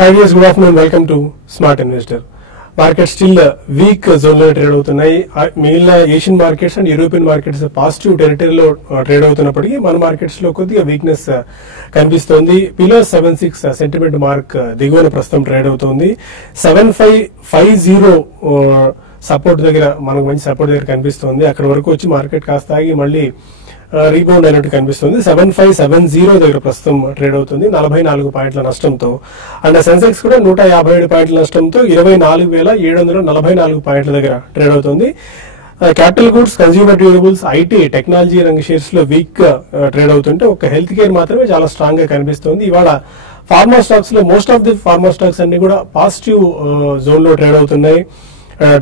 Hi viewers, good afternoon. Welcome to Smart Investor. Market still weak zone లో trade అవుతున్నాయి. మిగిలిన Asian markets and European markets positive టెరిటరీలో trade అవుతున్నప్పటికీ మన markets లో కొద్దిగా వీక్నెస్ కనిపిస్తోంది. బిలో 76 సెంటిమెంట్ మార్క్ దిగువన ప్రస్తుతం ట్రేడ్ అవుతోంది. 7550 సపోర్ట్ దగ్గర మనకు మంచి సపోర్ట్ దగ్గర కనిపిస్తోంది. అక్కడ వరకు వచ్చి మార్కెట్ కాస్త ఆగి మళ్ళీ రీబౌండ్ అయినట్టు కనిపిస్తుంది. 7570 దగ్గర ప్రస్తుతం ట్రేడ్ అవుతుంది 44 పాయింట్ల నష్టంతో. అండ్ సెన్సెక్స్ కూడా 157 పాయింట్ల నష్టంతో 24,744 పాయింట్ల దగ్గర ట్రేడ్ అవుతుంది. Capital goods, consumer durables, IT, technology రంగ షేర్స్ లో వీక్ గా ట్రేడ్ అవుతుంటే ఒక హెల్త్ కేర్ మాత్రమే చాలా స్ట్రాంగ్ గా కనిపిస్తుంది. ఇవాళ ఫార్మా స్టాక్స్ లో most of the pharma stocks అన్ని కూడా పాజిటివ్ జోన్ లో ట్రేడ్ అవుతున్నాయి.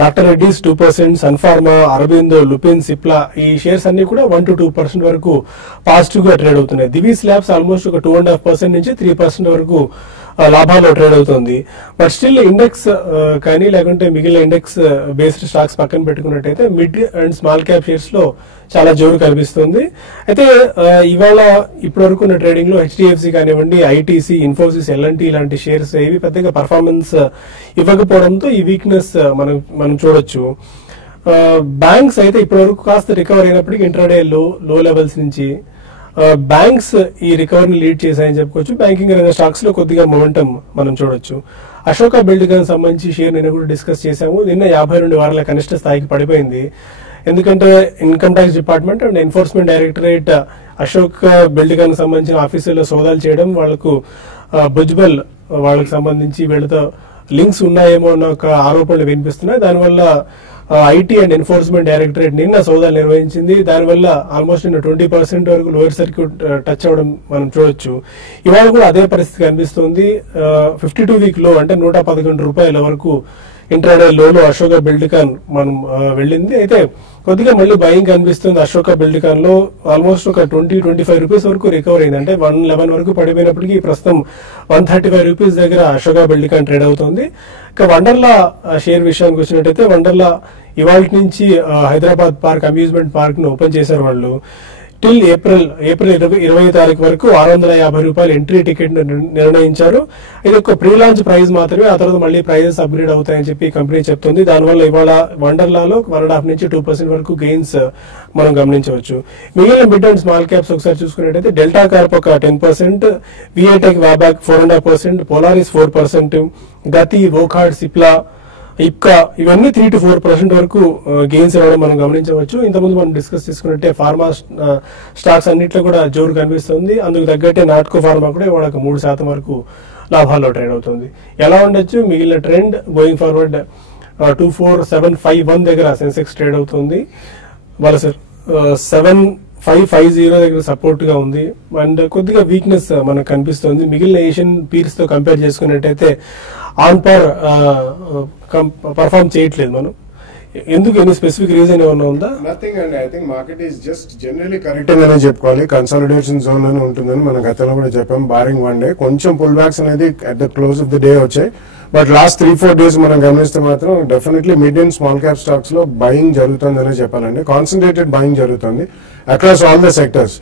డాక్టర్ రెడ్డీస్ 2%, సన్ఫార్మా, అరబిందో, లుపిన్, సిప్లా ఈ షేర్స్ అన్ని కూడా 1 to 2% వరకు పాజిటివ్ గా ట్రేడ్ అవుతున్నాయి. దివీస్ ల్యాబ్స్ ఆల్మోస్ట్ ఒక 2.5% నుంచి 3% వరకు లాభాల్లో ట్రేడ్ అవుతుంది. బట్ స్టిల్ ఇండెక్స్ కానీ లేకుంటే మిగిలిన ఇండెక్స్ బేస్డ్ స్టాక్స్ పక్కన పెట్టుకున్నట్టయితే mid and small cap shares లో చాలా జోరు కనిపిస్తుంది. అయితే ఇవాళ ఇప్పటి వరకు ఉన్న ట్రేడింగ్ లో హెచ్డిఎఫ్సి కానివ్వండి, ఐటీసీ, ఇన్ఫోసిస్, ఎల్ఎన్టీ ఇలాంటి షేర్స్ ఏవి పెద్దగా పర్ఫార్మెన్స్ ఇవ్వకపోవడంతో ఈ వీక్నెస్ మనం చూడొచ్చు. బ్యాంక్స్ అయితే ఇప్పటి వరకు కాస్త రికవర్ అయినప్పటికీ ఇంట్రాడే లో లెవెల్స్ నుంచి బ్యాంక్స్ ఈ రికవరీని లీడ్ చేశాయని చెప్పుకోవచ్చు. బ్యాంకింగ్ రంగ స్టాక్స్ లో కొద్దిగా మొమెంటం మనం చూడొచ్చు. అశోక బిల్డ్కాన్ సంబంధించి షేర్ నిన్న కూడా డిస్కస్ చేశాము. నిన్న 52 వారాల కనిష్ట స్థాయికి పడిపోయింది. ఎందుకంటే income tax department and enforcement directorate Ashok Buildcon సంబంధించిన ఆఫీసుల్లో సోదాలు చేయడం, వాళ్లకు భుజ్బల్ వాళ్ళకి సంబంధించి వీళ్ళతో లింక్స్ ఉన్నాయేమో అన్న ఒక ఆరోపణలు వినిపిస్తున్నాయి. దానివల్ల ఐటీ అండ్ ఎన్ఫోర్స్మెంట్ డైరెక్టరేట్ నిన్న సోదాలు నిర్వహించింది. దానివల్ల ఆల్మోస్ట్ నిన్న 20% వరకు లోయర్ సర్క్యూట్ టచ్ అవ్వడం మనం చూడొచ్చు. ఇవాళ కూడా అదే పరిస్థితి కనిపిస్తుంది. 52 వీక్ లో అంటే 111 రూపాయల వరకు ఇంట్రాడే లోలో అశోక బిల్డ్కాన్ మనం వెళ్ళింది. అయితే కొద్దిగా మళ్ళీ బయింగ్ కనిపిస్తుంది. అశోక బిల్డ్కాన్ లో ఆల్మోస్ట్ ఒక 20-25 రూపీస్ వరకు రికవర్ అయింది. అంటే 111 వరకు పడిపోయినప్పటికీ ప్రస్తుతం 135 రూపీస్ దగ్గర అశోక బిల్డ్కాన్ ట్రేడ్ అవుతుంది. ఇక వండర్లా షేర్ విషయానికి వచ్చినట్టయితే వండర్లా ఇవాళ నుంచి హైదరాబాద్ పార్క్ అమ్యూజ్మెంట్ పార్క్ ను ఓపెన్ చేశారు వాళ్ళు. టిల్ ఏప్రిల్ 20 తారీఖు వరకు 650 రూపాయలు ఎంట్రీ టికెట్ నిర్ణయించారు. ఇది ఒక ప్రీ లాంచ్ ప్రైస్ మాత్రమే. ఆ తర్వాత మళ్ళీ ప్రైజెస్ అప్గ్రేడ్ అవుతాయని చెప్పి కంపెనీ చెప్తుంది. దానివల్ల ఇవాళ వండర్లాలో 1.5 నుంచి 2% వరకు గెయిన్స్ మనం గమనించవచ్చు. మిగిలిన మిడ్ అండ్ స్మాల్ క్యాప్స్ ఒకసారి చూసుకున్నట్టయితే డెల్టా కార్ప్ ఒక 10%, విఐటెక్, వాబాక్ 4.5%, పోలారిస్ 4%, గతి, వోకార్డ్, సిప్లా, ఇప్కా ఇవన్నీ 3 to 4% వరకు గెయిన్స్ రావడం మనం గమనించవచ్చు. ఇంతకుముందు మనం డిస్కస్ చేసుకున్నట్టే ఫార్మా స్టాక్స్ అన్నింటిలో కూడా జోరు కనిపిస్తుంది. అందుకు తగ్గట్టే నాట్కో ఫార్మా కూడా ఇవాళ 3% వరకు లాభాల్లో ట్రేడ్ అవుతుంది. ఎలా ఉండొచ్చు మిగిలిన ట్రెండ్ గోయింగ్ ఫార్వర్డ్ 24,751 దగ్గర సెన్సెక్స్ ట్రేడ్ అవుతుంది. వాళ్ళ సార్ 7550 దగ్గర సపోర్ట్ గా ఉంది. అండ్ కొద్దిగా వీక్నెస్ మనకు కనిపిస్తుంది. మిగిలిన ఏషియన్ పీర్స్ తో కంపేర్ చేసుకున్నట్టయితే ఆన్ పార్ పర్ఫార్మ్ చేయట్లేదు మనం. ఎందుకు ఎన్ని స్పెసిఫిక్ రీజన్ ఏమన్నా ఉందా? నథింగ్ అండి. I think market is just generally correcting అనే చెప్పుకోవాలి. కన్సాలిడేషన్ జోన్ లోనే ఉంటుందని మనం గతంలో కూడా చెప్పాం. బారింగ్ వన్ డే కొంచెం పుల్ బ్యాక్స్ అనేది at the close of the day వచ్చాయి. బట్ లాస్ట్ 3-4 డేస్ మనం గమనిస్తే మాత్రం definitely mid and small cap stocks లో బయింగ్ జరుగుతుందనే చెప్పాలండి. కాన్సన్ట్రేటెడ్ బయింగ్ జరుగుతుంది across all the sectors.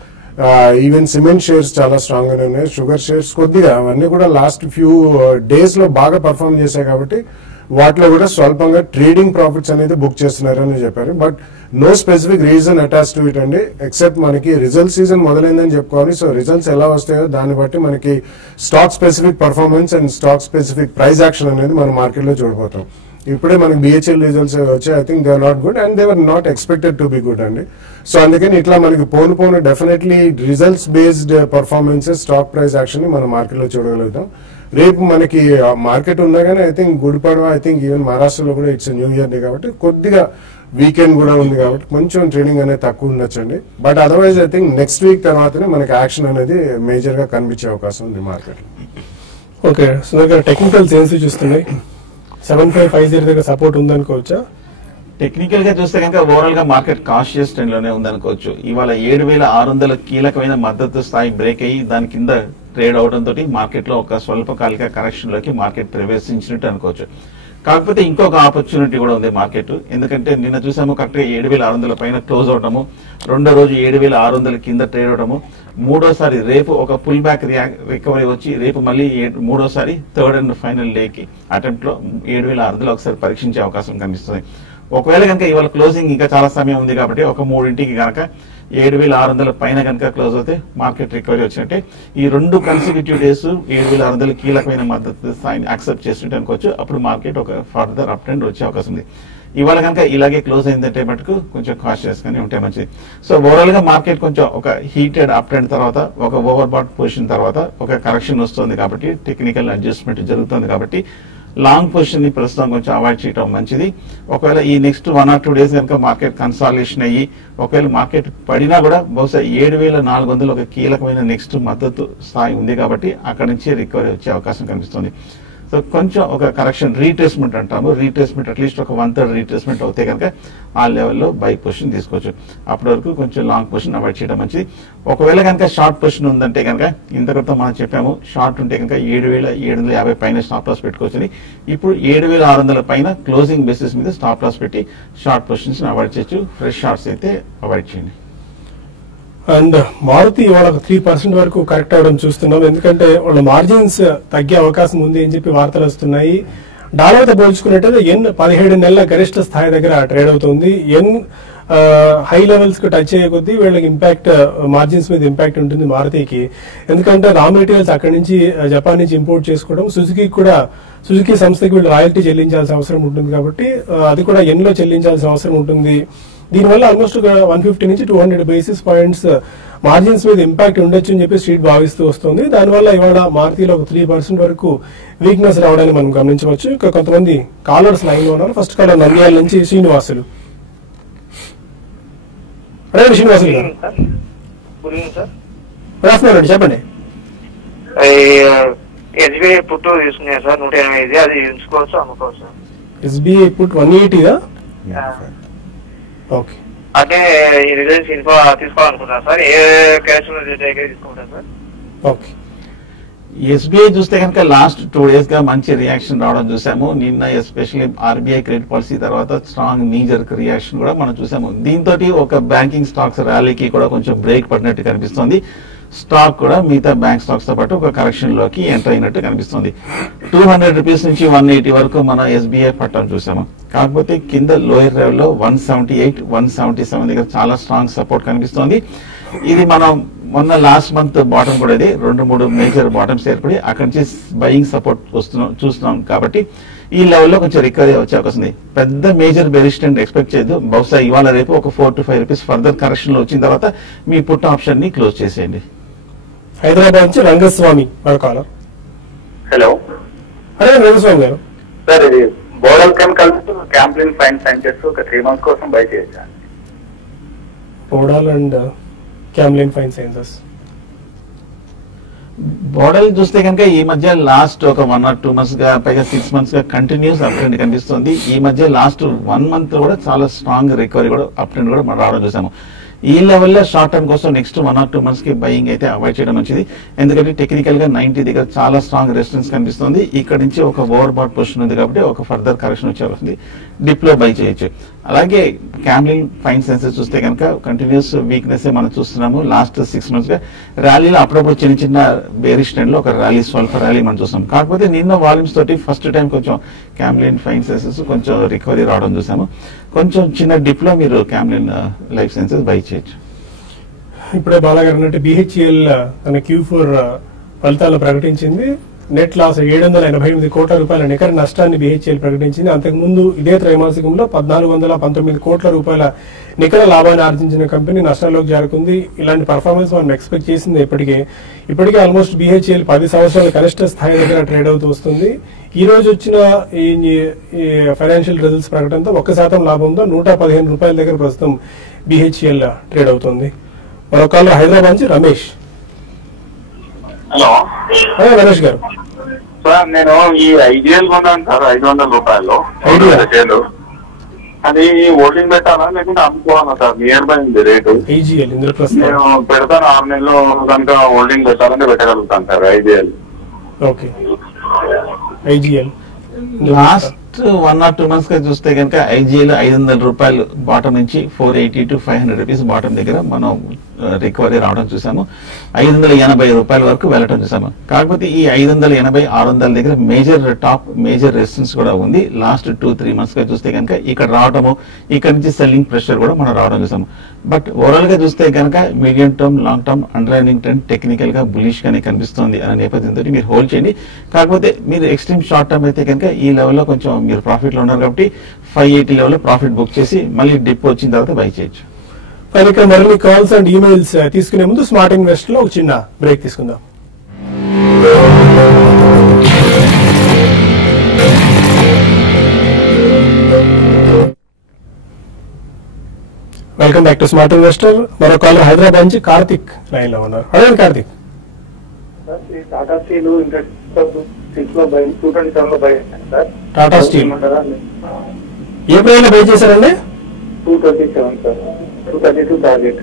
Even cement shares చాలా స్ట్రాంగ్ గానే ఉన్నాయి. షుగర్ షేర్స్ కొద్దిగా అవన్నీ కూడా లాస్ట్ ఫ్యూ డేస్ లో బాగా పర్ఫార్మ్ చేశాయి కాబట్టి వాటిలో కూడా స్వల్పంగా ట్రేడింగ్ ప్రాఫిట్స్ అనేది బుక్ చేస్తున్నారని చెప్పారు. But no specific reason attach to it అండి, ఎక్సెప్ట్ మనకి రిజల్ట్ సీజన్ మొదలైందని చెప్పుకోవాలి. సో రిజల్ట్స్ ఎలా వస్తాయో దాన్ని బట్టి మనకి stock specific performance and stock specific price action అనేది మనం మార్కెట్ లో చూడబోతాం. ఇప్పుడే మనకి బిహెచ్ఎల్ రిజల్ట్స్ వచ్చాయి. I think they are not good and they were not expected to be good అండి. సో అందుకని ఇట్లా మనకి పోను definitely results based performances stock price action ని మనం మార్కెట్ లో చూడగలుగుతాం. రేపు మనకి మార్కెట్ ఉన్నా కానీ ఐ థింక్ గుడ్ పడవ ఐ థింక్ ఈవెన్ మహారాష్ట్రలో కూడా ఇట్స్ న్యూ ఇయర్ డే కాబట్టి కొద్దిగా వీకెండ్ కూడా ఉంది కాబట్టి కొంచెం ట్రేడింగ్ అనేది తక్కువ ఉండొచ్చండి. But otherwise I think next week తర్వాతనే మనకి యాక్షన్ అనేది మేజర్ గా కనిపించే అవకాశం ఉంది మార్కెట్. ఓకే, సో దగ్గర టెక్నికల్ సేల్స్ చూస్తున్నాయి. 7550 దగ్గర సపోర్ట్ ఉందనుకోవచ్చా? టెక్నికల్ గా చూస్తే కనుక ఓవరాల్ గా మార్కెట్ కాన్షియస్ ట్రెండ్ లోనే ఉందనుకోవచ్చు. ఇవాళ 7600 కీలకమైన మద్దతు స్థాయి బ్రేక్ అయ్యి దాని కింద ట్రేడ్ అవడంతో మార్కెట్ లో ఒక స్వల్పకాలిక కరెక్షన్ లోకి మార్కెట్ ప్రవేశించినట్టు అనుకోవచ్చు. కాకపోతే ఇంకొక ఆపర్చునిటీ కూడా ఉంది మార్కెట్. ఎందుకంటే నిన్న చూసాము కరెక్ట్ గా 7600 పైన క్లోజ్ అవటము, రెండో రోజు 7600 కింద ట్రేడ్ అవటము, మూడోసారి రేపు ఒక పుల్ బ్యాక్ రికవరీ వచ్చి రేపు మళ్ళీ మూడోసారి థర్డ్ అండ్ ఫైనల్ డేకి అటెంప్ట్ లో 7,600 ఒకసారి పరీక్షించే అవకాశం కనిపిస్తుంది. ఒకవేళ కనుక ఇవాళ క్లోజింగ్ ఇంకా చాలా సమయం ఉంది కాబట్టి ఒక 3ంటికి కనుక 7,600 పైన కనుక క్లోజ్ అవుతే మార్కెట్ రికవరీ వచ్చినట్టే. ఈ 2 కన్సిక్యూటివ్ డేస్ 7,600 కీలకమైన మద్దతు స్థాయిని యాక్సెప్ట్ చేస్తుంటే అనుకోవచ్చు. అప్పుడు మార్కెట్ ఒక ఫర్దర్ అప్ ట్రెండ్ వచ్చే అవకాశం ఉంది. ఇవాళ కనుక ఇలాగే క్లోజ్ అయిందంటే మటుకు కొంచెం కాషియస్ గానే ఉంటే మంచిది. సో ఓవరాల్ గా మార్కెట్ కొంచెం ఒక హీటెడ్ అప్ ట్రెండ్ తర్వాత ఒక ఓవర్ బాట్ పొజిషన్ తర్వాత ఒక కరెక్షన్ వస్తుంది కాబట్టి టెక్నికల్ అడ్జస్ట్మెంట్ జరుగుతుంది కాబట్టి లాంగ్ పొజిషన్ ని ప్రస్తుతం కొంచెం అవాయిడ్ చేయడం మంచిది. ఒకవేళ ఈ నెక్స్ట్ 1 or 2 డేస్ కనుక మార్కెట్ కన్సాలిడేషన్ అయ్యి ఒకవేళ మార్కెట్ పడినా కూడా బహుశా 7,400 ఒక కీలకమైన నెక్స్ట్ మద్దతు స్థాయి ఉంది కాబట్టి అక్కడి నుంచి రికవరీ వచ్చే అవకాశం కనిపిస్తుంది. సో కొంచెం ఒక కరెక్షన్ రీట్రేస్మెంట్ అంటాము. రీట్రేస్మెంట్ అట్లీస్ట్ ఒక 1/3 రీట్రేస్మెంట్ అవుతే కనుక ఆ లెవెల్లో బై పొజిషన్ తీసుకోవచ్చు. అప్పటి వరకు కొంచెం లాంగ్ పొజిషన్ అవాయిడ్ చేయడం మంచిది. ఒకవేళ కనుక షార్ట్ పొజిషన్ ఉందంటే కనుక ఇంతకంతా మనం చెప్పాము షార్ట్ ఉంటే కనుక 7,750 పైన స్టాప్ లాస్ పెట్టుకోవచ్చని. ఇప్పుడు 7,600 పైన క్లోజింగ్ బేసిస్ మీద స్టాప్ లాస్ పెట్టి షార్ట్ పొజిషన్స్ అవాయిడ్ చేయొచ్చు. ఫ్రెష్ షార్ట్స్ అయితే అవాయిడ్ చేయండి. అండ్ మారుతి ఇవాళ 3% వరకు కరెక్ట్ అవడం చూస్తున్నాం. ఎందుకంటే వాళ్ళ మార్జిన్స్ తగ్గే అవకాశం ఉంది అని చెప్పి వార్తలు వస్తున్నాయి. డాలర్తో పోల్చుకున్నట్టయితే ఎన్ 17 నెలల గరిష్ట స్థాయి దగ్గర ట్రేడ్ అవుతుంది. ఎన్ హై లెవెల్స్ కు టచ్ అయ్యే కొద్దీ వీళ్ళకి ఇంపాక్ట్ మార్జిన్స్ మీద ఇంపాక్ట్ ఉంటుంది మారుతికి. ఎందుకంటే రా మెటీరియల్స్ అక్కడి నుంచి జపాన్ నుంచి ఇంపోర్ట్ చేసుకోవడం, సుజుకి సంస్థకి వీళ్ళు రాయల్టీ చెల్లించాల్సిన అవసరం ఉంటుంది కాబట్టి అది కూడా ఎన్ లో చెల్లించాల్సిన అవసరం ఉంటుంది. దీనివల్ల ఆల్మోస్ట్ 150 నుంచి 200 బేసిస్ పాయింట్స్ మార్జిన్స్ మీద ఇంపాక్ట్ ఉండొచ్చు అని చెప్పి స్ట్రీట్ భావిస్తూ వస్తుంది. దానివల్ల ఇవాళ మారుతిలో ఒక 3% వరకు వీక్నెస్ రావడాన్ని మనం గమనించవచ్చు. ఇంకా కొంతమంది కాలర్స్ లైన్ లో ఉన్నారు. ఫస్ట్ కాలర్ నంద్యాల నుంచి శ్రీనివాసులు. రండి శ్రీనివాసులు గారు. గుడ్ ఆఫ్టర్నూన్ అండి, చెప్పండి. ఎస్బీఐ పుట్టు తీసుకున్నాయి సార్ 180, అది ఎంచుకోవచ్చు అమ్ముకోవచ్చు. SBI put 180దా? ఓకే, అంటే ఈ రిలయన్స్ ఇన్ఫో తీసుకోవాలనుకుంటున్నాను సార్. ఏ క్యాష్ తీసుకుంటాను సార్? ఓకే. ఎస్బీఐ చూస్తే కనుక లాస్ట్ 2 డేస్ గా మంచి రియాక్షన్ రావడం చూసాము. నిన్న ఎస్పెషల్లీ ఆర్బీఐ క్రెడిట్ పాలసీ తర్వాత స్ట్రాంగ్ నీజర్ రియాక్షన్ కూడా మనం చూసాము. దీంతో ఒక బ్యాంకింగ్ స్టాక్స్ ర్యాలీకి కూడా కొంచెం బ్రేక్ పడినట్టు కనిపిస్తుంది. స్టాక్ కూడా మిగతా బ్యాంక్ స్టాక్స్ తో పాటు ఒక కరెక్షన్ లోకి ఎంటర్ అయినట్టు కనిపిస్తుంది. 200 రూపీస్ నుంచి 180 వరకు మనం ఎస్బీఐ పట్టడం చూసాము. కాకపోతే కింద లోయర్ లెవెల్లో 178, 177 దగ్గర చాలా స్ట్రాంగ్ సపోర్ట్ కనిపిస్తోంది. ఇది మనం మొన్న లాస్ట్ మంత్ బాటం కూడా ఇది 2-3 మేజర్ బాటమ్స్ ఏర్పడి అక్కడి నుంచి బయింగ్ సపోర్ట్ చూస్తున్నాం కాబట్టి ఈ లెవెల్లో కొంచెం రికవరీ వచ్చే అవకాశం ఉంది. పెద్ద మేజర్ బెరిష్ ట్రెండ్ ఎక్స్పెక్ట్ చేయదు. బహుశా ఇవాళ రేపు ఒక 4 to 5 రూపీస్ ఫర్దర్ కరెక్షన్ లో వచ్చిన తర్వాత మీ పుట్ ఆప్షన్ ని క్లోజ్ చేసేయండి. హైదరాబాద్ నుంచి రంగస్వామి కాలర్. హలో, అదే రంగస్వామి గారు. సార్ ఇది Bodal chemicals Camlin fine sciences ఒక 3 months కోసం బై చేయొచ్చా? Bodal and Camlin fine sciences. Bodal చూస్తే కనుక ఈ మధ్య లాస్ట్ ఒక 1 or 2 months గా పైగా 6 months గా కంటిన్యూస్ అప్ ట్రెండ్ కనిపిస్తుంది. ఈ మధ్య లాస్ట్ 1 month కూడా చాలా స్ట్రాంగ్ రికవరీ కూడా అప్ ట్రెండ్ కూడా మనం రావడం చూసాము. ఈ లెవెల్లో షార్ట్ టర్మ్ కోసం నెక్స్ట్ 1 or 2 months కి బయింగ్ అయితే అవాయిడ్ చేయడం మంచిది. ఎందుకంటే టెక్నికల్ గా 90 దగ్గర చాలా స్ట్రాంగ్ రెసిస్టెన్స్ కనిపిస్తుంది. ఇక్కడ నుంచి ఒక ఓవర్ బాట్ పొజిషన్ ఉంది కాబట్టి ఒక ఫర్దర్ కరెక్షన్ వచ్చే వస్తుంది. డిప్ లో బై చేయొచ్చు. అలాగే క్యామ్లిన్ ఫైన్ సైన్సెస్ చూస్తే కనుక కంటిన్యూస్ వీక్నెస్ మనం చూస్తున్నాము. లాస్ట్ 6 months గా ర్యాలీలో అప్పుడప్పుడు చిన్న చిన్న బేరిష్ ట్రెండ్ లో ఒక ర్యాలీ స్వల్ప ర్యాలీ మనం చూస్తాం. కాకపోతే నిన్న వాల్యూమ్స్ తోటి ఫస్ట్ టైం కొంచెం క్యామ్లిన్ ఫైన్ సైన్సెస్ కొంచెం రికవరీ రావడం చూసాము. కొంచెం చిన్న డిప్ లో మీరు క్యామ్లిన్ లైఫ్ సైన్సెస్ బై చేయొచ్చు. ఇప్పుడే బాలాగారు అన్నట్టు BHEL తన Q4 ఫలితాలు ప్రకటించింది. నెట్ లాస్ 788 కోట్ల రూపాయల నికర నష్టాన్ని BHEL ప్రకటించింది. అంతకుముందు ఇదే త్రైమాసికంలో 1419 కోట్ల రూపాయల నికర లాభాన్ని ఆర్జించిన కంపెనీ నష్టాల్లోకి జారుకుంది. ఇలాంటి పర్ఫార్మెన్స్ మనం ఎక్స్పెక్ట్ చేసింది. ఇప్పటికే ఆల్మోస్ట్ BHEL 10 సంవత్సరాల కనిష్ట స్థాయి దగ్గర ట్రేడ్ అవుతూ వస్తుంది. ఈ రోజు వచ్చిన ఈ ఫైనాన్షియల్ రిజల్ట్స్ ప్రకటనతో 1% లాభంతో 115 రూపాయల దగ్గర ప్రస్తుతం BHEL ట్రేడ్ అవుతుంది. మరొక హైదరాబాద్ నుంచి రమేష్. హలో రమేష్ గారు. సార్ నేను ఈ ఐడియల్ కొన్నాను సార్ 500 రూపాయలు. అది ఓటింగ్ పెట్టాలా లేకుంటే అమ్ముకోవాలా సార్? నియర్ బై ఉంది రేటు. నేను పెడతాను 6 నెలలు కనుక హోల్డింగ్ పెట్టాలంటే పెట్టగలుగుతాను sir ideal. Okay, IGL last 1 or 2 months గా చూస్తే కనుక ఐజిఎల్ 500 రూపాయలు బాటం నుంచి 480 to 500 రూపీస్ బాటం దగ్గర మనం రికవరీ రావడం చూసాము. 580 రూపాయల వరకు వెళ్ళటం చూసాము. కాకపోతే ఈ 580, 600 దగ్గర మేజర్ రెసిస్టెన్స్ కూడా ఉంది. లాస్ట్ 2-3 మంత్స్ గా చూస్తే కనుక ఇక్కడ రావడము, ఇక్కడ నుంచి సెల్లింగ్ ప్రెషర్ కూడా మనం రావడం చూసాము. బట్ ఓవరాల్ గా చూస్తే కనుక medium term, long term underlining trend technical గా బులిష్ గానే కనిపిస్తుంది అనే నేపథ్యంతో మీరు హోల్డ్ చేయండి. కాకపోతే మీరు ఎక్స్ట్రీమ్ షార్ట్ టర్మ్ అయితే కనుక ఈ లెవెల్లో కొంచెం మీరు ప్రాఫిట్ లో ఉన్నారు కాబట్టి 580 లెవెల్లో ప్రాఫిట్ బుక్ చేసి మళ్ళీ డిప్ వచ్చిన తర్వాత బై చేయొచ్చు. ఇక్కడ మరిన్ని కాల్స్ అండ్ ఈమెయిల్స్ తీసుకునే ముందు స్మార్ట్ ఇన్వెస్ట్ లో ఒక చిన్న బ్రేక్ తీసుకుందాం. Welcome back to smart investor. మరో కాలర్ హైదరాబాద్ నుంచి కార్తిక్ లైన్ లో ఉన్నారు. అదే కార్తిక్, టాటా స్టీల్ టాటా స్టీల్ ఏ ప్రైస్ లో బై చేశారండి? 227 సార్, 232 టార్గెట్.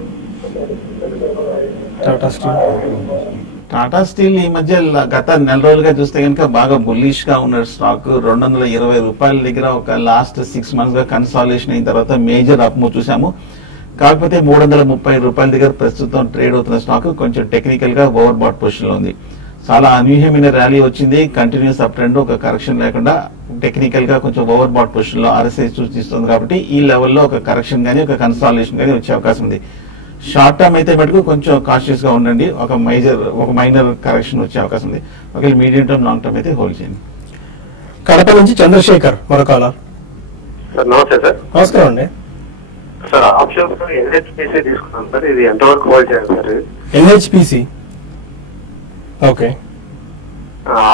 టాటా స్టీల్ ఈ మధ్య గత నెల రోజులుగా చూస్తే కనుక బాగా బుల్లిష్ గా ఉన్న స్టాక్ 220 రూపాయల దగ్గర ఒక లాస్ట్ 6 మంత్స్ గా కన్సాలిడేషన్ అయిన తర్వాత మేజర్ అప్ మూవ్ చూసాము. కాకపోతే 330 రూపాయల దగ్గర ప్రస్తుతం ట్రేడ్ అవుతున్న స్టాక్ కొంచెం టెక్నికల్ గా ఓవర్ బాట్ పొజిషన్ లో ఉంది. చాలా అనూహ్యమైన ర్యాలీ వచ్చింది, కంటిన్యూస్ అప్ ట్రెండ్, ఒక కరెక్షన్ లేకుండా టెక్నికల్ గా కొంచెం ఓవర్ బాట్ పొజిషన్ లో RSI సూచిస్తుంది. కాబట్టి ఈ లెవెల్లో ఒక కరెక్షన్ గానీ ఒక కన్సాలిడేషన్ గానీ వచ్చే అవకాశం ఉంది. షార్ట్ టర్మ్ అయితే మటుకు కొంచెం కాషియస్ గా ఉండండి, ఒక మైనర్ కరెక్షన్ వచ్చే అవకాశం ఉంది. ఒకవేళ మీడియం టర్మ్, లాంగ్ టర్మ్ అయితే హోల్డ్ చేయండి. కడప నుంచి చంద్రశేఖర్ మరో కాలర్. సార్ నమస్తే సార్. నమస్కారం అండి. సార్ ఆప్షన్స్ NHPC తీసుకున్నాను సార్, ఇది ఎంతవరకు హోల్డ్ చేయాలి సార్? NHPC okay.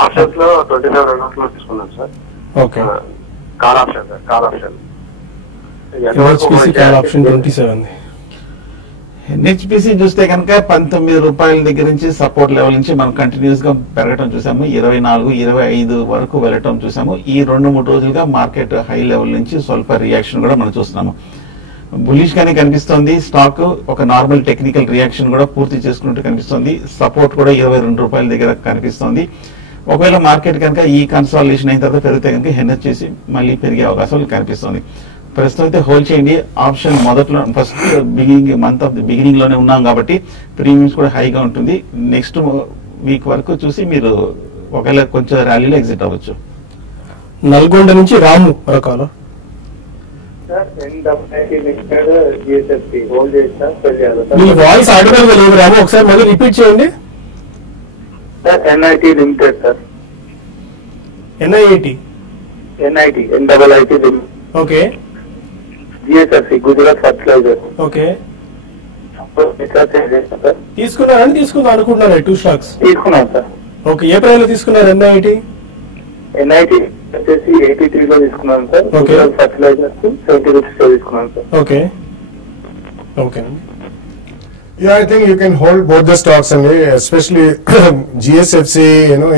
ఆప్షన్స్ లో 27 లో తీసుకున్నాను సార్. Okay. Call option sir, call option. NHPC call option 27. NHPC చూస్తే కనుక 19 రూపాయల దగ్గర నుంచి సపోర్ట్ లెవెల్ నుంచి మనం కంటిన్యూస్ గా పెరగటం చూసాము. 24, 25 వరకు వెళ్ళటం చూసాము. ఈ 2-3 రోజులుగా మార్కెట్ హై లెవెల్ నుంచి స్వల్ప రియాక్షన్ కూడా మనం చూస్తున్నాము. బులిష్ గానే కనిపిస్తోంది స్టాక్. ఒక నార్మల్ టెక్నికల్ రియాక్షన్ కూడా పూర్తి చేసుకున్నట్టు కనిపిస్తోంది. సపోర్ట్ కూడా 22 రూపాయల దగ్గర కనిపిస్తోంది. ఒకవేళ మార్కెట్ కనుక ఈ కన్సాలిడేషన్ అయిన తర్వాత పెరిగితే కనుక NHPC మళ్ళీ పెరిగే అవకాశాలు కనిపిస్తుంది. ప్రస్తుతం అయితే హోల్డ్ చేయండి. ఆప్షన్ మొదట్లో ఫస్ట్ బిగినింగ్ లోనే ఉన్నాం కాబట్టి ప్రీమియమ్స్ కూడా హైగా ఉంటుంది. నెక్స్ట్ వీక్ వరకు చూసి మీరు ఒకవేళ కొంచెం ర్యాలీలో ఎగ్జిట్ అవ్వచ్చు. నల్గొండ నుంచి రాము మరొక మీ వాయిస్ ఆడియోగా లేదు రాము, ఒకసారి మళ్ళీ రిపీట్ చేయండి. NIT limited sir. NIT okay. GSFC Gujarat fertiliser okay. తీసుకున్నారని తీసుకుందాం అనుకుంటున్నారు 2 స్టాక్స్ తీసుకున్నాను సార్. ఓకే. ఏ ప్రైస్ లో తీసుకున్నారు NIT? వచ్చేసి 83 లో తీసుకున్నాను సార్. ఓకే. గుజరాత్ ఫర్టిలైజర్స్ 70 రూపీస్ లో తీసుకున్నాను సార్. Okay. Okay. Yeah, I think you can hold both the stocks, and especially GSFC,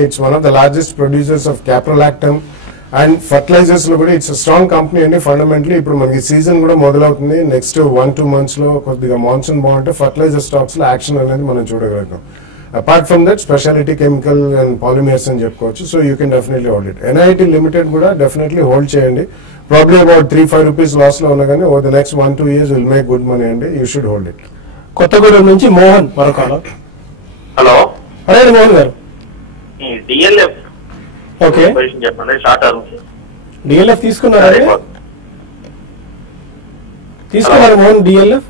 it's one of the largest producers of caprolactam and fertilizers lo kuda it's a strong company and fundamentally ippudu manaki season kuda modalautundi. Next 1-2 months lo kodiga monsoon baunte fertilizer stocks lo action anedi manam chudagalagutam. Apart from that, specialty chemical and polymers అని చెప్పుకోవచ్చు. So you can definitely hold it. NIT Limited కూడా definitely hold చేయండి. Probably about 3-5 rupees loss లో ఉన్నా కానీ over the next 1-2 years will make good money అండి. You should hold it. Kothagudem నుంచి మోహన్ మరొక. హలో, అదే మోహన్ గారు. ఈ DLF ఓకే. చెప్పండి. షార్ట్ టర్మ్ DLF తీసుకున్నారా? తీసుకున్నారు మోహన్ DLF?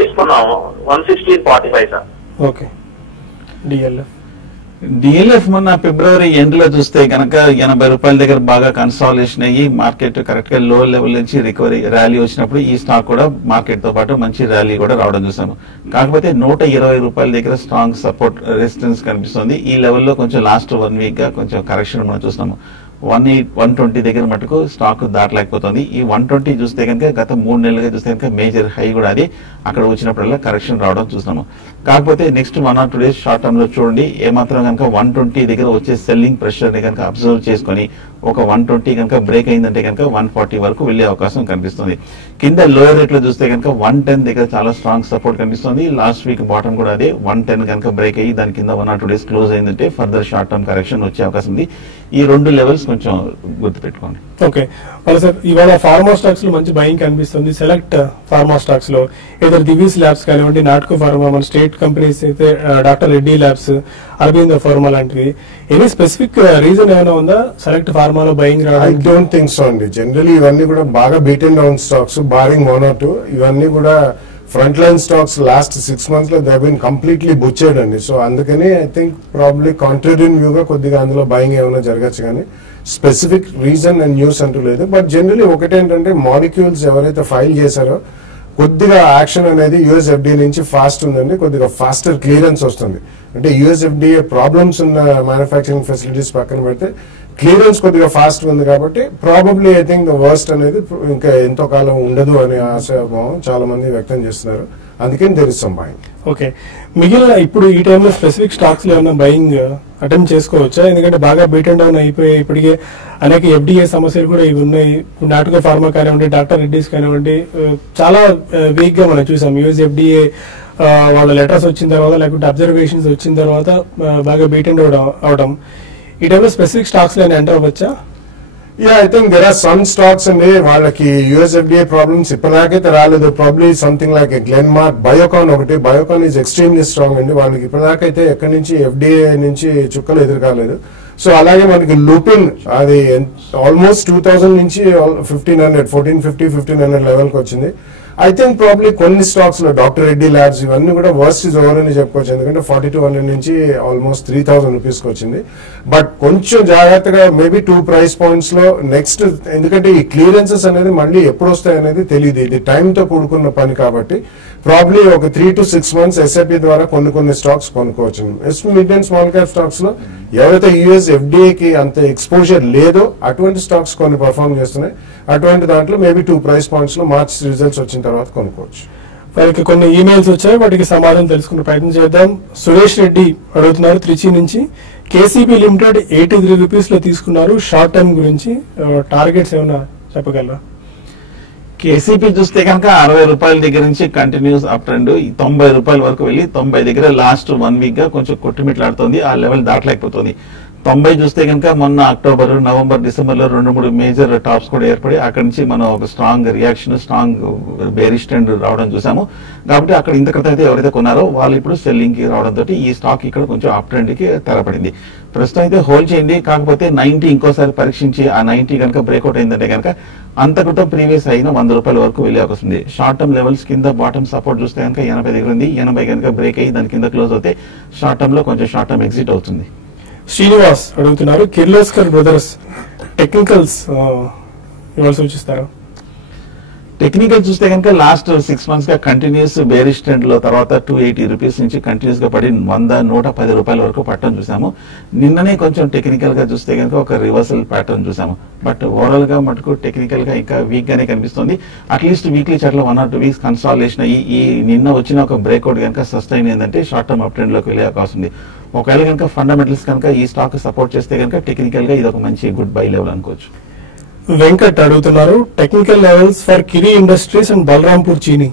తీసుకున్నాము 116.45 సార్. ఓకే. DLF మొన్న ఫిబ్రవరి ఎండ్ లో చూస్తే కనుక 80 రూపాయల దగ్గర బాగా కన్సాలిడేషన్ అయ్యి మార్కెట్ కరెక్ట్ గా లో లెవెల్ నుంచి రికవరీ ర్యాలీ వచ్చినప్పుడు ఈ స్టాక్ కూడా మార్కెట్ తో పాటు మంచి ర్యాలీ కూడా రావడం చూసాము. కాకపోతే 120 రూపాయల దగ్గర స్ట్రాంగ్ సపోర్ట్ రెసిస్టెన్స్ కనిపిస్తుంది. ఈ లెవెల్లో కొంచెం లాస్ట్ 1 వీక్ గా కొంచెం కరెక్షన్ మనం చూస్తున్నాము. 120 దగ్గర మటుకు స్టాక్ దాటలేకపోతుంది. ఈ 120 చూస్తే కనుక గత 3 నెలలుగా చూస్తే కనుక మేజర్ హై కూడా అది అక్కడ వచ్చినప్పుడల్లా కరెక్షన్ రావడం చూస్తున్నాము. కాకపోతే next 1 or 2 days short term లో చూడండి. ఏమాత్రం కనుక 120 దగ్గర వచ్చే సెల్లింగ్ ప్రెషర్ ని కనుక అబ్జర్వ్ చేసుకొని ఒక 120 కనుక బ్రేక్ అయిందంటే కనుక 140 వరకు వెళ్లే అవకాశం కనిపిస్తుంది. కింద లోయర్ రేట్ లో చూస్తే కనుక 110 దగ్గర చాలా స్ట్రాంగ్ సపోర్ట్ కనిపిస్తుంది. లాస్ట్ వీక్ బాటమ్ కూడా అదే 110 కనుక బ్రేక్ అయ్యి దాని కింద 1 or 2 days క్లోజ్ అయిందంటే ఫర్దర్ షార్ట్ టర్మ్ కరెక్షన్ వచ్చే అవకాశం ఉంది. ఈ 2 లెవెల్స్ కొంచెం గుర్తుపెట్టుకోండి. ఓకే సార్, ఇవాళ ఫార్మా స్టాక్స్ లో మంచి బయింగ్ కనిపిస్తుంది. సెలెక్ట్ ఫార్మా స్టాక్స్ లో ఏదో దివీస్ ల్యాబ్స్ కానివ్వండి, నాట్కో ఫార్మా, మన స్టేట్ కంపెనీస్ అయితే doctor Reddy labs, Aurobindo pharma లాంటివి. ఎనీ స్పెసిఫిక్ రీజన్ ఏమైనా ఉందా సెలెక్ట్ ఫార్మాలో బయింగ్ రావడం? ఐ డోంట్ థింక్ సో అండి. జనరలీ ఇవన్నీ కూడా బాగా beaten down stocks, barring 1 or 2. ఇవన్నీ కూడా front line stocks last 6 months లో దే బీన్ కంప్లీట్లీ బుచ్చేడ్ అండి. సో అందుకని ఐ థింక్ ప్రాబ్లీ కాంట్రేరియన్ వ్యూగా కొద్దిగా అందులో బయింగ్ ఏమైనా జరగచ్చు, కానీ స్పెసిఫిక్ రీజన్ అండ్ న్యూస్ అంటూ లేదు. బట్ జనరలీ ఒకటేంటంటే మాలిక్యూల్స్ ఎవరైతే ఫైల్ చేశారో కొద్దిగా యాక్షన్ అనేది యుఎస్ఎఫ్డిఏ నుంచి ఫాస్ట్ ఉందండి. కొద్దిగా ఫాస్టర్ క్లియరెన్స్ వస్తుంది. అంటే యుఎస్ఎఫ్డిఏ ప్రాబ్లమ్స్ ఉన్న మ్యానుఫ్యాక్చరింగ్ ఫెసిలిటీస్ పక్కన పెడితే క్లియరెన్స్ కొద్దిగా ఫాస్ట్ ఉంది కాబట్టి probably I think the worst అనేది ఇంకా ఎంతో కాలం ఉండదు అనే ఆశాభావం చాలా మంది వ్యక్తం చేస్తున్నారు. అందుకని there is some buying. Okay, మిగిలిన ఇప్పుడు ఈ టైంలో స్పెసిఫిక్ స్టాక్స్ లో ఏమైనా బయింగ్ అటెంప్ట్ చేసుకోవచ్చా? ఎందుకంటే బాగా బీటెన్ డౌన్ అయిపోయి ఇప్పటికే అనేక ఎఫ్డిఏ సమస్యలు కూడా ఇవి ఉన్నాయి. నాటకో ఫార్మా కానివ్వండి, డాక్టర్ రెడ్డిస్ కానివ్వండి, చాలా వీక్ గా మనం చూసాం. యుఎస్ఎఫ్డిఏ వాళ్ళ లెటర్స్ వచ్చిన తర్వాత లేకుంటే అబ్జర్వేషన్స్ వచ్చిన తర్వాత బాగా బీటెన్ డౌన్ అవడం. ఈ టైంలో స్పెసిఫిక్ స్టాక్స్ లో enter అవ్వచ్చా? Yeah, I think there are some stocks అండి వాళ్ళకి యుఎస్ఎఫ్డిఏ ప్రాబ్లమ్స్ ఇప్పటిదాకైతే రాలేదు. Probably something like Glenmark, Biocon ఒకటి. బయోకాన్ ఈజ్ ఎక్స్ట్రీమ్లీ స్ట్రాంగ్ అండి. వాళ్ళకి ఇప్పటిదాకైతే ఎక్కడి నుంచి ఎఫ్డిఏ నుంచి చుక్కలు ఎదురు కాలేదు. సో అలాగే మనకి లూపిన్ అది ఆల్మోస్ట్ 2000 నుంచి 1500, 1450-1500 లెవెల్కి వచ్చింది. ఐ థింక్ ప్రాబ్లీ కొన్ని స్టాక్స్ లో డాక్టర్ రెడ్డి ల్యాబ్స్ ఇవన్నీ కూడా వర్స్ట్ ఇస్ ఓవర్ అని చెప్పుకోవచ్చు. ఎందుకంటే 4200 నుంచి ఆల్మోస్ట్ 3000 రూపీస్కి వచ్చింది. బట్ కొంచెం జాగ్రత్తగా మేబీ 2 price points లో నెక్స్ట్, ఎందుకంటే ఈ క్లియరెన్సెస్ అనేది మళ్ళీ ఎప్పుడు వస్తాయి అనేది తెలియదు. ఇది టైంతో కూడుకున్న పని కాబట్టి ప్రాబ్లీ ఒక 3 to 6 months ఎస్ఐపి ద్వారా కొన్ని స్టాక్స్ కొనుక్కోవచ్చు. Mid and small cap stocks లో ఎవరైతే యుఎస్ ఎఫ్డిఏకి అంత ఎక్స్పోజర్ లేదో అటువంటి స్టాక్స్ కొన్ని పర్ఫార్మ్ చేస్తున్నాయి. అటువంటి దాంట్లో మేబీ 2 price points లో మార్చ్ రిజల్ట్స్ వచ్చిన తర్వాత కొనుక్కోవచ్చు. వారికి కొన్ని ఈమెయిల్స్ వచ్చాయి, వాటికి సమాధానం తెలుసుకునే ప్రయత్నం చేద్దాం. సురేష్ రెడ్డి అడుగుతున్నారు త్రిచి నుంచి, కేసీబీ లిమిటెడ్ 83 రూపీస్ లో తీసుకున్నారు. షార్ట్ టర్మ్ గురించి టార్గెట్స్ ఏమైనా చెప్పగలరా? కేసీపీ చూస్తే కనుక 60 రూపాయల దగ్గర నుంచి కంటిన్యూస్ అప్ ట్రెండ్ 90 రూపాయల వరకు వెళ్ళి 90 దగ్గర లాస్ట్ 1 week గా కొంచెం కొట్టుమిట్లాడుతుంది. ఆ లెవెల్ దాటలేకపోతుంది. 90 చూస్తే కనుక మొన్న అక్టోబర్, నవంబర్, డిసెంబర్ లో 2-3 మేజర్ టాప్స్ కూడా ఏర్పడి అక్కడి నుంచి మనం ఒక strong reaction, strong bearish trend రావడం చూసాము. కాబట్టి అక్కడ ఇంత క్రితం అయితే ఎవరైతే కొన్నారో వాళ్ళు ఇప్పుడు సెల్లింగ్ కి రావడంతో ఈ స్టాక్ ఇక్కడ కొంచెం అప్ ట్రెండ్ కి తెరపడింది. ప్రస్తుతం అయితే హోల్డ్ చేయండి. కాకపోతే 90 ఇంకోసారి పరీక్షించి ఆ 90 కనుక బ్రేక్అవుట్ అయిందంటే కనుక అంతకుతో ప్రీవియస్ అయిన 100 రూపాయల వరకు వెళ్ళే అవకాశం ఉంది. షార్ట్ టర్మ్ లెవెల్స్ కింద బాటమ్ సపోర్ట్ చూస్తే కనుక 80 దగ్గర ఉంది. 80 కనుక బ్రేక్ అయ్యి దాని కింద క్లోజ్ అవుతే షార్ట్ టర్మ్ లో కొంచెం షార్ట్ టర్మ్ ఎగ్జిట్ అవుతుంది. శ్రీనివాస్ అడుగుతున్నారు, కిర్లోస్కర్ బ్రదర్స్ టెక్నికల్స్ ఇవాళ సూచిస్తారు. టెక్నికల్ చూస్తే కనుక లాస్ట్ 6 months గా కంటిన్యూస్ బేరిష్ ట్రెండ్ లో తర్వాత 280 రూపీస్ నుంచి కంటిన్యూస్ గా పడి 110 రూపాయల వరకు పట్టడం చూసాము. నిన్ననే కొంచెం టెక్నికల్ గా చూస్తే కనుక ఒక రివర్సల్ ప్యాటర్న్ చూసాము. బట్ ఓవరాల్ గా మటుకు టెక్నికల్ గా ఇంకా వీక్ గానే కనిపిస్తుంది. అట్లీస్ట్ వీక్లీ చార్ట్ లో 1 or 2 weeks కన్సాలిడేషన్ అయ్యి ఈ నిన్న వచ్చిన ఒక బ్రేక్అవుట్ కనుక సస్టైన్ ఏంటంటే షార్ట్ టర్మ్ అప్ ట్రెండ్ లోకి వెళ్ళే అవకాశం ఉంది. ఒకవేళ కనుక ఫండమెంటల్స్ కనుక ఈ స్టాక్ సపోర్ట్ చేస్తే కనుక టెక్నికల్ గా ఇది ఒక మంచి గుడ్ బై లెవెల్ అనుకోవచ్చు. వెంకట్ అడుగుతున్నారు, technical levels for Kiri industries and Balrampur Chini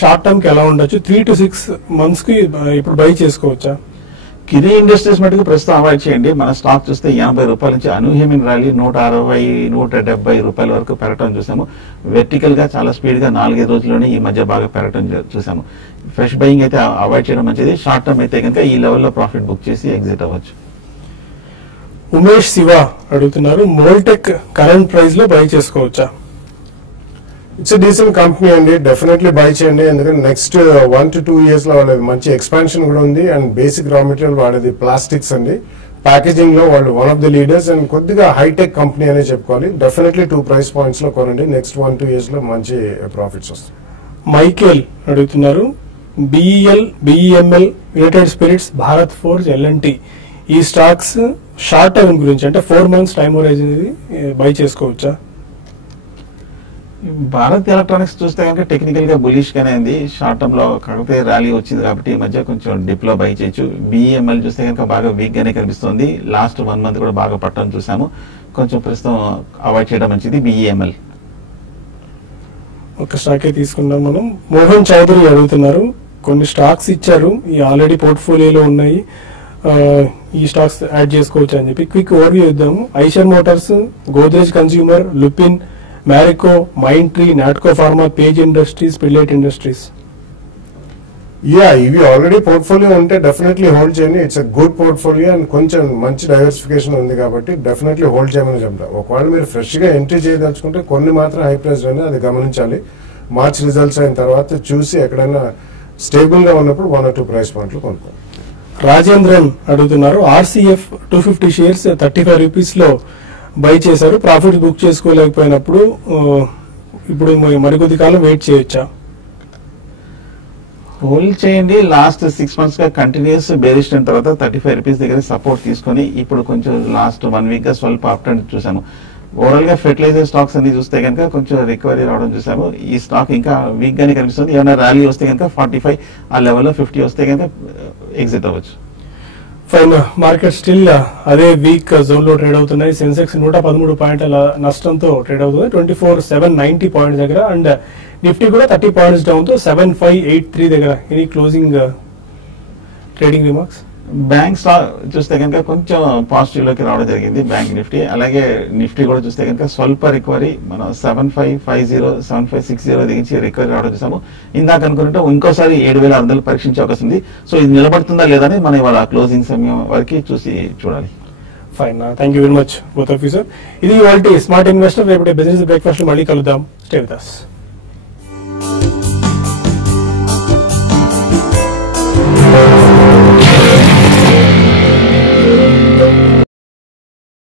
short term కి ఎలా ఉండొచ్చు? 3 to 6 months కి ఇప్పుడు బై చేసుకోవచ్చా? కిరి ఇండస్ట్రీస్ మటుకు ప్రస్తుతం అవాయిడ్ చేయండి. మన స్టాక్ చూస్తే 80 రూపాయల నుంచి అనూహ్యమైన ర్యాలీ 160-170 రూపాయల వరకు పెరగడం చూసాము. వెర్టికల్ గా చాలా స్పీడ్ గా 4-5 రోజుల్లోనే ఈ మధ్య బాగా పెరగడం చూసాము. ఫ్రెష్ బయింగ్ అయితే అవాయిడ్ చేయడం మంచిది. షార్ట్ టర్మ్ అయితే కనుక ఈ లెవెల్లో ప్రాఫిట్ బుక్ చేసి ఎగ్జిట్ అవ్వచ్చు. ఉమేష్ శివ అడుగుతున్నారు, మోల్టెక్ కరెంట్ ప్రైస్ లో బై చేసుకోవచ్చా? ఇట్స్ డీసెంట్ కంపెనీ అండి, డెఫినెట్లీ బై చేయండి. ఎందుకంటే నెక్స్ట్ 1 to 2 years లో వాళ్ళది మంచి ఎక్స్పాన్షన్ కూడా ఉంది. అండ్ బేసిక్ రా మెటీరియల్ వాడేది ప్లాస్టిక్స్ అండి. ప్యాకేజింగ్ లో వాళ్ళు one of the leaders and కొద్దిగా హైటెక్ కంపెనీ అనే చెప్పుకోవాలి. డెఫినెట్లీ 2 price points లో కొనండి. నెక్స్ట్ 1-2 years లో మంచి ప్రాఫిట్స్ వస్తాయి. మైకేల్ అడుగుతున్నారు, BEL, BEML, United Spirits, Bharat Forge, LNT ఈ స్టాక్స్ షార్ట్ టర్మ్ గురించి అంటే 4 months టైం హోరైజన్ బై చేసుకోవచ్చా? భారత్ ఎలక్ట్రానిక్స్ చూస్తే కనుక టెక్నికల్ గా బులిష్ గానే ఉంది. షార్ట్ టర్మ్ లో కాకపోతే ర్యాలీ వచ్చింది కాబట్టి ఈ మధ్య కొంచెం డిప్ లో బై చేయొచ్చు. బిఈఎంఎల్ చూస్తే కనుక బాగా వీక్ గానే కనిపిస్తుంది. లాస్ట్ 1 month కూడా బాగా పట్టడం చూసాము. కొంచెం ప్రస్తుతం అవాయిడ్ చేయడం మంచిది బిఈఎంఎల్. ఒక స్టాకే తీసుకున్నాం మనం. మోహన్ చౌదరి అడుగుతున్నారు, కొన్ని స్టాక్స్ ఇచ్చారు, ఈ ఆల్రెడీ పోర్ట్ఫోలియోలో ఉన్నాయి, ఈ స్టాక్స్ యాడ్ చేసుకోవచ్చు అని చెప్పి క్విక్ ఓవర్వ్యూ ఇద్దాము. Eicher Motors, Godrej consumer, Lupin, Marico, mind tree, Natco pharma, page industries, pellet industries. ఇవి ఆల్రెడీ పోర్ట్ఫోలియో ఉంటే డెఫినెట్లీ హోల్డ్ చేయండి. It's a good portfolio and కొంచెం మంచి డైవర్సిఫికేషన్ ఉంది కాబట్టి డెఫినెట్లీ హోల్డ్ చేయమని చెప్తాం. ఒకవేళ మీరు ఫ్రెష్ గా ఎంట్రీ చేయదలుచుకుంటే కొన్ని మాత్రం హై ప్రైస్ లోనే అది గమనించాలి. మార్చ్ రిజల్ట్స్ అయిన తర్వాత చూసి ఎక్కడైనా స్టేబుల్ గా ఉన్నప్పుడు 1 or 2 ప్రైస్ పాయింట్లు కొనుక్కోండి. రాజేంద్రన్ అడుగుతున్నారు, ఆర్సీఎఫ్ 250 షేర్స్ 35 రూపీస్ లో బై చేశారు, ప్రాఫిట్ బుక్ చేసుకోలేకపోయినప్పుడు ఇప్పుడు మరికొద్ది కాలం వెయిట్ చేయొచ్చా? హోల్డ్ చేయండి. లాస్ట్ 6 months గా కంటిన్యూస్ బేరిష్ అయిన తర్వాత 35 రూపీస్ దగ్గర సపోర్ట్ తీసుకొని ఇప్పుడు కొంచెం లాస్ట్ 1 week గా స్వల్ప అప్ ట్రెండ్ చూసాము. ఓవరాల్ గా ఫెర్టిలైజర్ స్టాక్స్ అన్ని చూస్తే కనుక కొంచెం రికవరీ రావడం చూసాము. ఈ స్టాక్ ఇంకా వీక్ గానే కనిపిస్తుంది. ఏమైనా ర్యాలీ వస్తే కనుక 45 ఆ లెవెల్లో 50 వస్తే కనుక ఎగ్జిట్ అవ్వచ్చు. ఫైన్. మార్కెట్ స్టిల్ అదే వీక్ జోన్ లో ట్రేడ్ అవుతున్నాయి. సెన్సెక్స్ 113 పాయింట్ల నష్టంతో ట్రేడ్ అవుతుంది 24,790 పాయింట్స్ దగ్గర. అండ్ నిఫ్టీ కూడా 30 పాయింట్స్ డౌన్ తో 7583 దగ్గర. Any closing trading remarks? Bank stock చూస్తే కనుక కొంచెం పాజిటివ్ లోకి రావడం జరిగింది బ్యాంక్ నిఫ్టీ. అలాగే నిఫ్టీ కూడా చూస్తే కనుక స్వల్ప రికవరీ, మనం 7550 7560 దిగించి రికవరీ రావడం చూసాము. ఇందాక అనుకుంటే ఇంకోసారి 7600 పరీక్షించే అవకాశం ఉంది. సో ఇది నిలబడుతుందా లేదా అని మనం ఇవాళ క్లోజింగ్ సమయం వరకు చూసి చూడాలి. Fine. Thank you very much both of you sir. ఇది ఇవాల్టి స్మార్ట్ ఇన్వెస్టర్. రేపటి బిజినెస్ బ్రేక్ఫాస్ట్ మళ్ళీ కలుద్దాం. Stay with us.